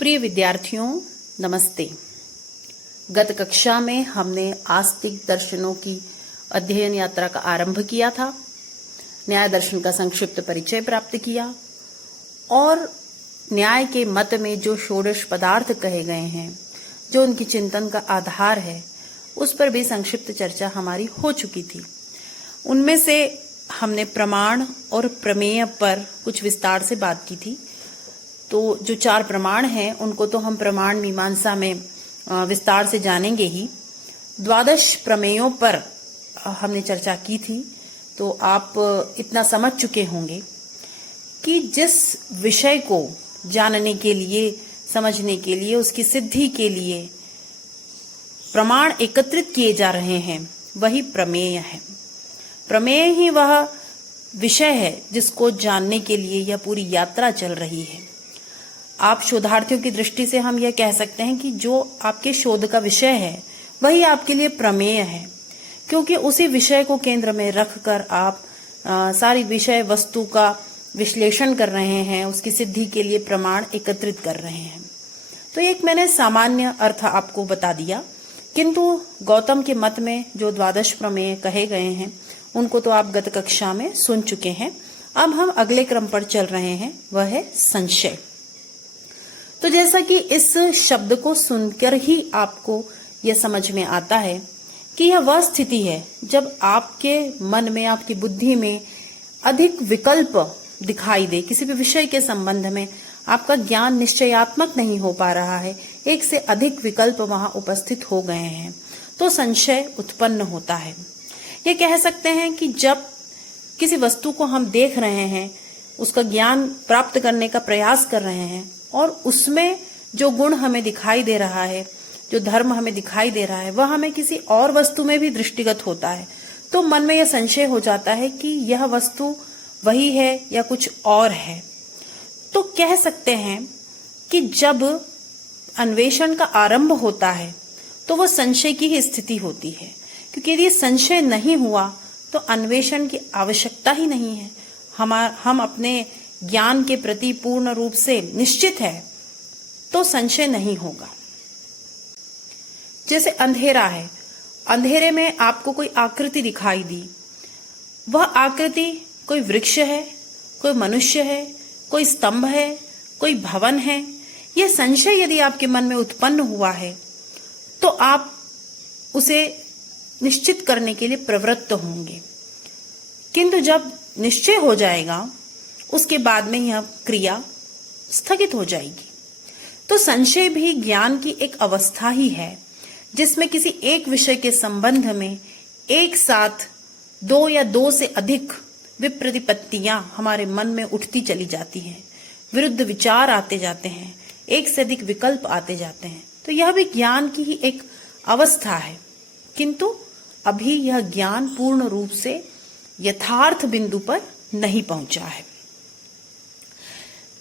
प्रिय विद्यार्थियों, नमस्ते। गत कक्षा में हमने आस्तिक दर्शनों की अध्ययन यात्रा का आरंभ किया था, न्याय दर्शन का संक्षिप्त परिचय प्राप्त किया और न्याय के मत में जो षोडश पदार्थ कहे गए हैं, जो उनकी चिंतन का आधार है, उस पर भी संक्षिप्त चर्चा हमारी हो चुकी थी। उनमें से हमने प्रमाण और प्रमेय पर कुछ विस्तार से बात की थी। तो जो 4 प्रमाण हैं उनको तो हम प्रमाण मीमांसा में विस्तार से जानेंगे ही। 12 प्रमेयों पर हमने चर्चा की थी, तो आप इतना समझ चुके होंगे कि जिस विषय को जानने के लिए, समझने के लिए, उसकी सिद्धि के लिए प्रमाण एकत्रित किए जा रहे हैं, वही प्रमेय है। प्रमेय ही वह विषय है जिसको जानने के लिए यह पूरी यात्रा चल रही है। आप शोधार्थियों की दृष्टि से हम यह कह सकते हैं कि जो आपके शोध का विषय है वही आपके लिए प्रमेय है, क्योंकि उसी विषय को केंद्र में रखकर आप सारी विषय वस्तु का विश्लेषण कर रहे हैं, उसकी सिद्धि के लिए प्रमाण एकत्रित कर रहे हैं। तो एक मैंने सामान्य अर्थ आपको बता दिया, किंतु गौतम के मत में जो 12 प्रमेय कहे गए हैं उनको तो आप गत कक्षा में सुन चुके हैं। अब हम अगले क्रम पर चल रहे हैं, वह है संशय। तो जैसा कि इस शब्द को सुनकर ही आपको यह समझ में आता है कि यह वह स्थिति है जब आपके मन में, आपकी बुद्धि में अधिक विकल्प दिखाई दे, किसी भी विषय के संबंध में आपका ज्ञान निश्चयात्मक नहीं हो पा रहा है, एक से अधिक विकल्प वहां उपस्थित हो गए हैं, तो संशय उत्पन्न होता है। ये कह सकते हैं कि जब किसी वस्तु को हम देख रहे हैं, उसका ज्ञान प्राप्त करने का प्रयास कर रहे हैं और उसमें जो गुण हमें दिखाई दे रहा है, जो धर्म हमें दिखाई दे रहा है, वह हमें किसी और वस्तु में भी दृष्टिगत होता है, तो मन में यह संशय हो जाता है कि यह वस्तु वही है या कुछ और है। तो कह सकते हैं कि जब अन्वेषण का आरंभ होता है तो वह संशय की ही स्थिति होती है, क्योंकि यदि संशय नहीं हुआ तो अन्वेषण की आवश्यकता ही नहीं है। हम अपने ज्ञान के प्रति पूर्ण रूप से निश्चित है तो संशय नहीं होगा। जैसे अंधेरा है, अंधेरे में आपको कोई आकृति दिखाई दी, वह आकृति कोई वृक्ष है, कोई मनुष्य है, कोई स्तंभ है, कोई भवन है, यह संशय यदि आपके मन में उत्पन्न हुआ है तो आप उसे निश्चित करने के लिए प्रवृत्त होंगे। किंतु जब निश्चय हो जाएगा उसके बाद में यह क्रिया स्थगित हो जाएगी। तो संशय भी ज्ञान की एक अवस्था ही है जिसमें किसी एक विषय के संबंध में एक साथ 2 या 2 से अधिक विप्रतिपत्तियां हमारे मन में उठती चली जाती हैं, विरुद्ध विचार आते जाते हैं, एक से अधिक विकल्प आते जाते हैं। तो यह भी ज्ञान की ही एक अवस्था है, किंतु अभी यह ज्ञान पूर्ण रूप से यथार्थ बिंदु पर नहीं पहुंचा है।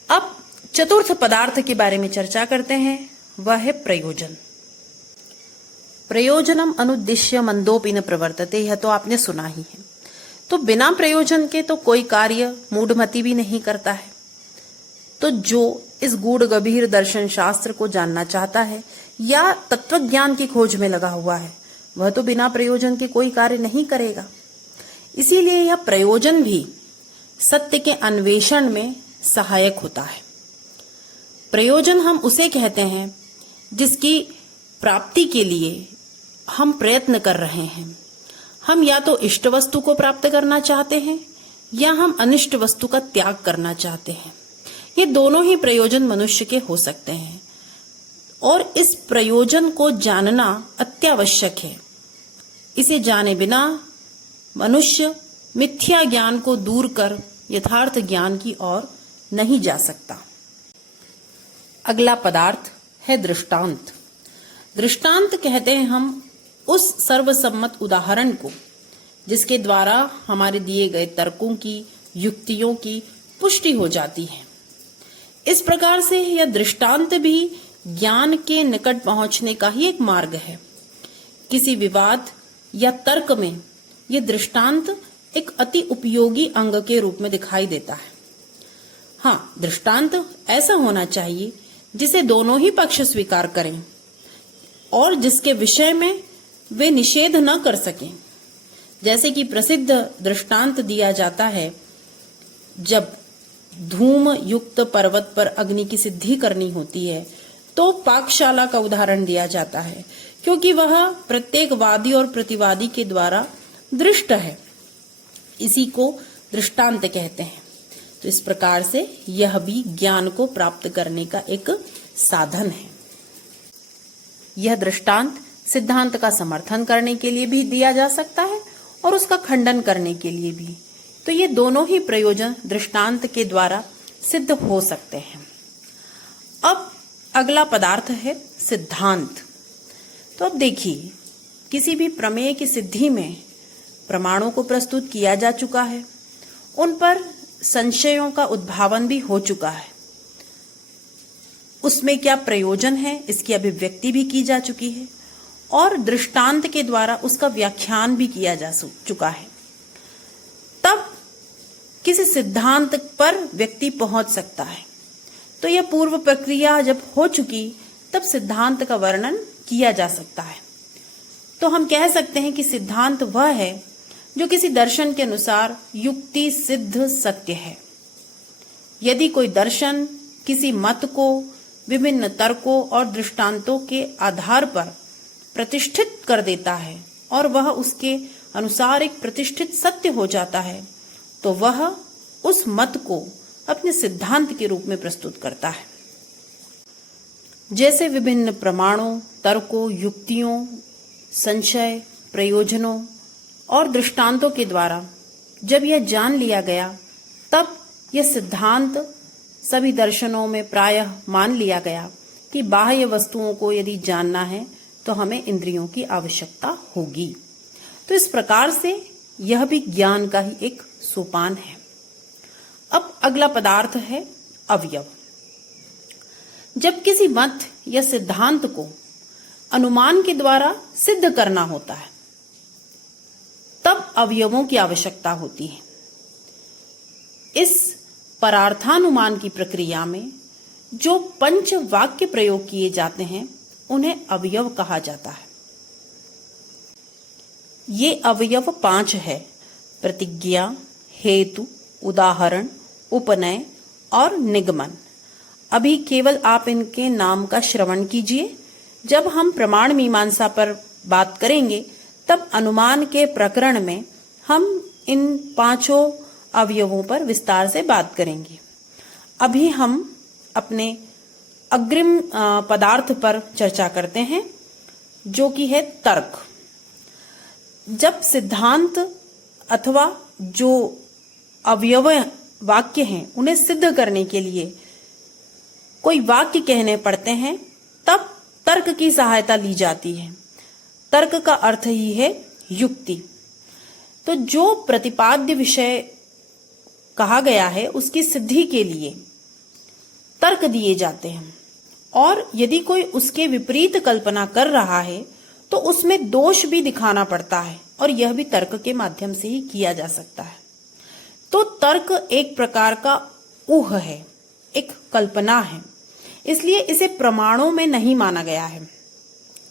अब चतुर्थ पदार्थ के बारे में चर्चा करते हैं, वह है प्रयोजन। प्रयोजनम अनुद्दिश्य मंदोपि न प्रवर्तते, यह तो आपने सुना ही है। तो बिना प्रयोजन के तो कोई कार्य मूढ़मति भी नहीं करता है। तो जो इस गूढ़ गंभीर दर्शन शास्त्र को जानना चाहता है या तत्वज्ञान की खोज में लगा हुआ है, वह तो बिना प्रयोजन के कोई कार्य नहीं करेगा। इसीलिए यह प्रयोजन भी सत्य के अन्वेषण में सहायक होता है। प्रयोजन हम उसे कहते हैं जिसकी प्राप्ति के लिए हम प्रयत्न कर रहे हैं। हम या तो इष्ट वस्तु को प्राप्त करना चाहते हैं या हम अनिष्ट वस्तु का त्याग करना चाहते हैं। ये दोनों ही प्रयोजन मनुष्य के हो सकते हैं और इस प्रयोजन को जानना अत्यावश्यक है। इसे जाने बिना मनुष्य मिथ्या ज्ञान को दूर कर यथार्थ ज्ञान की ओर नहीं जा सकता। अगला पदार्थ है दृष्टांत। दृष्टांत कहते हैं हम उस सर्वसम्मत उदाहरण को जिसके द्वारा हमारे दिए गए तर्कों की, युक्तियों की पुष्टि हो जाती है। इस प्रकार से यह दृष्टांत भी ज्ञान के निकट पहुंचने का ही एक मार्ग है। किसी विवाद या तर्क में यह दृष्टांत एक अति उपयोगी अंग के रूप में दिखाई देता है। हाँ, दृष्टांत ऐसा होना चाहिए जिसे दोनों ही पक्ष स्वीकार करें और जिसके विषय में वे निषेध न कर सकें। जैसे कि प्रसिद्ध दृष्टांत दिया जाता है, जब धूम युक्त पर्वत पर अग्नि की सिद्धि करनी होती है तो पाकशाला का उदाहरण दिया जाता है, क्योंकि वह प्रत्येक वादी और प्रतिवादी के द्वारा दृष्ट है। इसी को दृष्टांत कहते हैं। तो इस प्रकार से यह भी ज्ञान को प्राप्त करने का एक साधन है। यह दृष्टांत सिद्धांत का समर्थन करने के लिए भी दिया जा सकता है और उसका खंडन करने के लिए भी। तो ये दोनों ही प्रयोजन दृष्टांत के द्वारा सिद्ध हो सकते हैं। अब अगला पदार्थ है सिद्धांत। तो अब देखिए, किसी भी प्रमेय की सिद्धि में प्रमाणों को प्रस्तुत किया जा चुका है, उन पर संशयों का उद्भावन भी हो चुका है, उसमें क्या प्रयोजन है इसकी अभिव्यक्ति भी की जा चुकी है और दृष्टांत के द्वारा उसका व्याख्यान भी किया जा चुका है। तब किसी सिद्धांत पर व्यक्ति पहुंच सकता है। तो यह पूर्व प्रक्रिया जब हो चुकी, तब सिद्धांत का वर्णन किया जा सकता है। तो हम कह सकते हैं कि सिद्धांत वह है जो किसी दर्शन के अनुसार युक्ति सिद्ध सत्य है। यदि कोई दर्शन किसी मत को विभिन्न तर्कों और दृष्टांतों के आधार पर प्रतिष्ठित कर देता है और वह उसके अनुसार एक प्रतिष्ठित सत्य हो जाता है, तो वह उस मत को अपने सिद्धांत के रूप में प्रस्तुत करता है। जैसे विभिन्न प्रमाणों, तर्कों, युक्तियों, संशय, प्रयोजनों और दृष्टांतों के द्वारा जब यह जान लिया गया, तब यह सिद्धांत सभी दर्शनों में प्रायः मान लिया गया कि बाह्य वस्तुओं को यदि जानना है तो हमें इंद्रियों की आवश्यकता होगी। तो इस प्रकार से यह भी ज्ञान का ही एक सोपान है। अब अगला पदार्थ है अवयव। जब किसी मत या सिद्धांत को अनुमान के द्वारा सिद्ध करना होता है, तब अवयवों की आवश्यकता होती है। इस परार्थानुमान की प्रक्रिया में जो पंच वाक्य प्रयोग किए जाते हैं, उन्हें अवयव कहा जाता है। ये अवयव 5 है: प्रतिज्ञा, हेतु, उदाहरण, उपनय और निगमन। अभी केवल आप इनके नाम का श्रवण कीजिए। जब हम प्रमाण मीमांसा पर बात करेंगे, तब अनुमान के प्रकरण में हम इन 5 अवयवों पर विस्तार से बात करेंगे। अभी हम अपने अग्रिम पदार्थ पर चर्चा करते हैं, जो कि है तर्क। जब सिद्धांत अथवा जो अवयव वाक्य हैं, उन्हें सिद्ध करने के लिए कोई वाक्य कहने पड़ते हैं, तब तर्क की सहायता ली जाती है। तर्क का अर्थ ही है युक्ति। तो जो प्रतिपाद्य विषय कहा गया है, उसकी सिद्धि के लिए तर्क दिए जाते हैं, और यदि कोई उसके विपरीत कल्पना कर रहा है तो उसमें दोष भी दिखाना पड़ता है, और यह भी तर्क के माध्यम से ही किया जा सकता है। तो तर्क एक प्रकार का ऊह है, एक कल्पना है, इसलिए इसे प्रमाणों में नहीं माना गया है।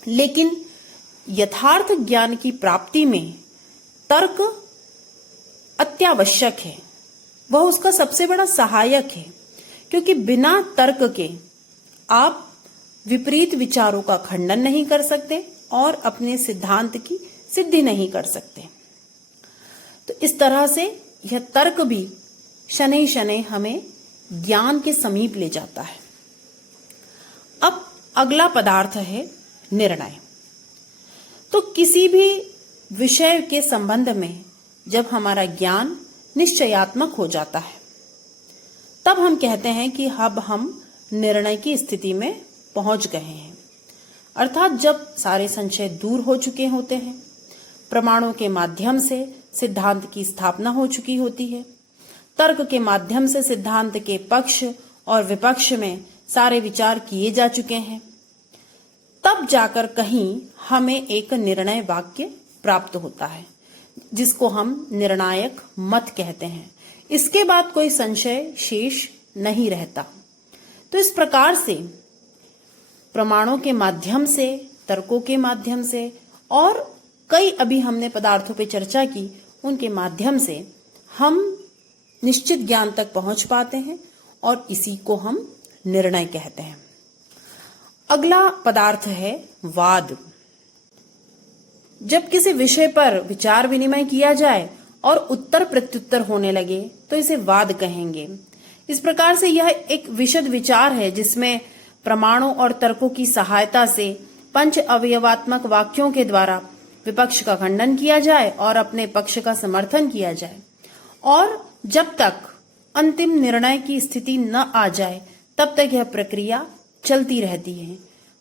लेकिन यथार्थ ज्ञान की प्राप्ति में तर्क अत्यावश्यक है, वह उसका सबसे बड़ा सहायक है, क्योंकि बिना तर्क के आप विपरीत विचारों का खंडन नहीं कर सकते और अपने सिद्धांत की सिद्धि नहीं कर सकते। तो इस तरह से यह तर्क भी शनै शनै हमें ज्ञान के समीप ले जाता है। अब अगला पदार्थ है निर्णय। तो किसी भी विषय के संबंध में जब हमारा ज्ञान निश्चयात्मक हो जाता है, तब हम कहते हैं कि अब हम निर्णय की स्थिति में पहुंच गए हैं। अर्थात जब सारे संशय दूर हो चुके होते हैं, प्रमाणों के माध्यम से सिद्धांत की स्थापना हो चुकी होती है, तर्क के माध्यम से सिद्धांत के पक्ष और विपक्ष में सारे विचार किए जा चुके हैं, तब जाकर कहीं हमें एक निर्णय वाक्य प्राप्त होता है, जिसको हम निर्णायक मत कहते हैं। इसके बाद कोई संशय शेष नहीं रहता। तो इस प्रकार से प्रमाणों के माध्यम से, तर्कों के माध्यम से और कई अभी हमने पदार्थों पे चर्चा की, उनके माध्यम से हम निश्चित ज्ञान तक पहुंच पाते हैं और इसी को हम निर्णय कहते हैं। अगला पदार्थ है वाद। जब किसी विषय पर विचार विनिमय किया जाए और उत्तर प्रत्युत्तर होने लगे तो इसे वाद कहेंगे। इस प्रकार से यह एक विशद विचार है जिसमें प्रमाणों और तर्कों की सहायता से पंच अवयवात्मक वाक्यों के द्वारा विपक्ष का खंडन किया जाए और अपने पक्ष का समर्थन किया जाए, और जब तक अंतिम निर्णय की स्थिति न आ जाए तब तक यह प्रक्रिया चलती रहती है।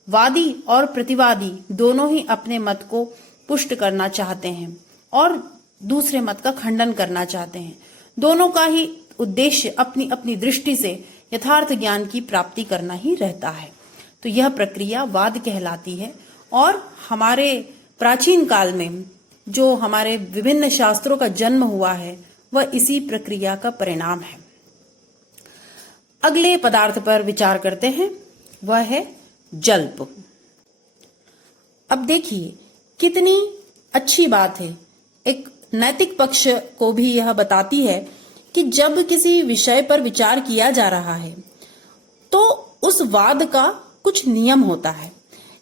वादी और प्रतिवादी दोनों ही अपने मत को पुष्ट करना चाहते हैं और दूसरे मत का खंडन करना चाहते हैं। दोनों का ही उद्देश्य अपनी अपनी दृष्टि से यथार्थ ज्ञान की प्राप्ति करना ही रहता है। तो यह प्रक्रिया वाद कहलाती है और हमारे प्राचीन काल में जो हमारे विभिन्न शास्त्रों का जन्म हुआ है वह इसी प्रक्रिया का परिणाम है। अगले पदार्थ पर विचार करते हैं, वह है जल्प। अब देखिए कितनी अच्छी बात है, एक नैतिक पक्ष को भी यह बताती है कि जब किसी विषय पर विचार किया जा रहा है तो उस वाद का कुछ नियम होता है।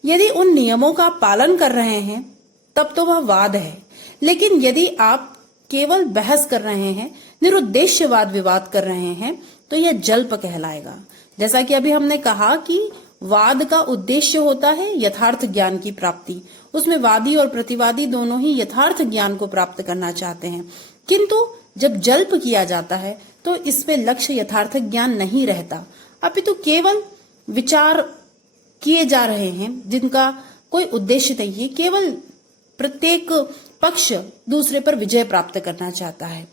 यदि उन नियमों का पालन कर रहे हैं तब तो वह वाद है, लेकिन यदि आप केवल बहस कर रहे हैं, निरुद्देश्य वाद विवाद कर रहे हैं, तो यह जल्प कहलाएगा। जैसा कि अभी हमने कहा कि वाद का उद्देश्य होता है यथार्थ ज्ञान की प्राप्ति। उसमें वादी और प्रतिवादी दोनों ही यथार्थ ज्ञान को प्राप्त करना चाहते हैं, किंतु जब जल्प किया जाता है तो इसमें लक्ष्य यथार्थ ज्ञान नहीं रहता, अपितु केवल विचार किए जा रहे हैं जिनका कोई उद्देश्य नहीं है। केवल प्रत्येक पक्ष दूसरे पर विजय प्राप्त करना चाहता है।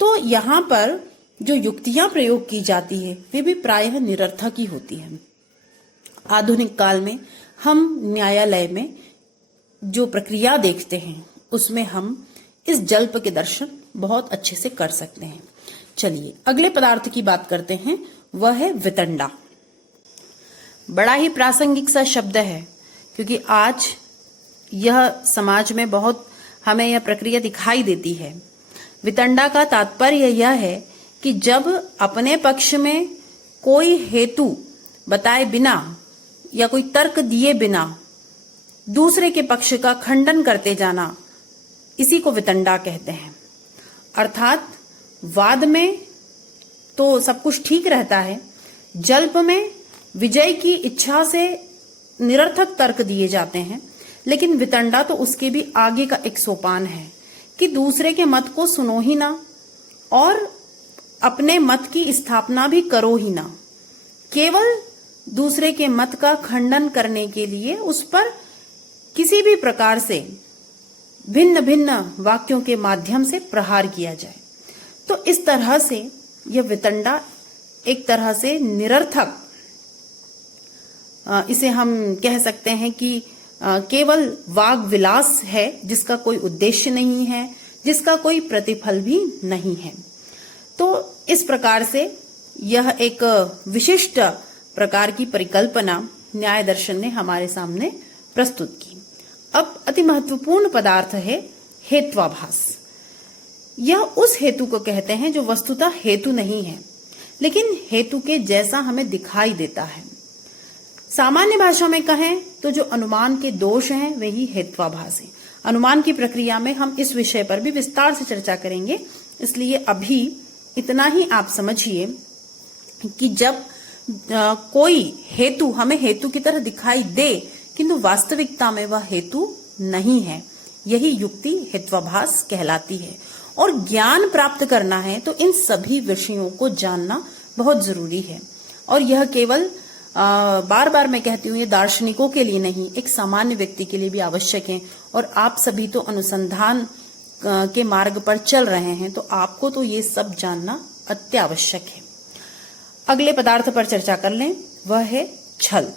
तो यहाँ पर जो युक्तियां प्रयोग की जाती है वे भी प्रायः निरर्थक ही होती है। आधुनिक काल में हम न्यायालय में जो प्रक्रिया देखते हैं उसमें हम इस जल्प के दर्शन बहुत अच्छे से कर सकते हैं। चलिए अगले पदार्थ की बात करते हैं, वह है वितंडा। बड़ा ही प्रासंगिक सा शब्द है क्योंकि आज यह समाज में बहुत हमें यह प्रक्रिया दिखाई देती है। वितंडा का तात्पर्य यह है कि जब अपने पक्ष में कोई हेतु बताए बिना या कोई तर्क दिए बिना दूसरे के पक्ष का खंडन करते जाना, इसी को वितंडा कहते हैं। अर्थात वाद में तो सब कुछ ठीक रहता है, जल्प में विजय की इच्छा से निरर्थक तर्क दिए जाते हैं, लेकिन वितंडा तो उसके भी आगे का एक सोपान है कि दूसरे के मत को सुनो ही ना और अपने मत की स्थापना भी करो ही ना। केवल दूसरे के मत का खंडन करने के लिए उस पर किसी भी प्रकार से भिन्न भिन्न वाक्यों के माध्यम से प्रहार किया जाए। तो इस तरह से यह वितंडा एक तरह से निरर्थक, इसे हम कह सकते हैं कि केवल वाग विलास है जिसका कोई उद्देश्य नहीं है, जिसका कोई प्रतिफल भी नहीं है। तो इस प्रकार से यह एक विशिष्ट प्रकार की परिकल्पना न्याय दर्शन ने हमारे सामने प्रस्तुत की। अब अति महत्वपूर्ण पदार्थ है हेत्वाभास। यह उस हेतु को कहते हैं जो वस्तुतः हेतु नहीं है, लेकिन हेतु के जैसा हमें दिखाई देता है। सामान्य भाषा में कहें तो जो अनुमान के दोष हैं वही हेत्वाभास है। अनुमान की प्रक्रिया में हम इस विषय पर भी विस्तार से चर्चा करेंगे, इसलिए अभी इतना ही आप समझिए कि जब कोई हेतु हमें हेतु की तरह दिखाई दे किंतु वास्तविकता में वह हेतु नहीं है, यही युक्ति हेत्वाभास कहलाती है। और ज्ञान प्राप्त करना है तो इन सभी विषयों को जानना बहुत जरूरी है। और यह केवल बार बार मैं कहती हूँ, ये दार्शनिकों के लिए नहीं, एक सामान्य व्यक्ति के लिए भी आवश्यक है। और आप सभी तो अनुसंधान के मार्ग पर चल रहे हैं, तो आपको तो ये सब जानना अत्यावश्यक है। अगले पदार्थ पर चर्चा कर लें, वह है छल।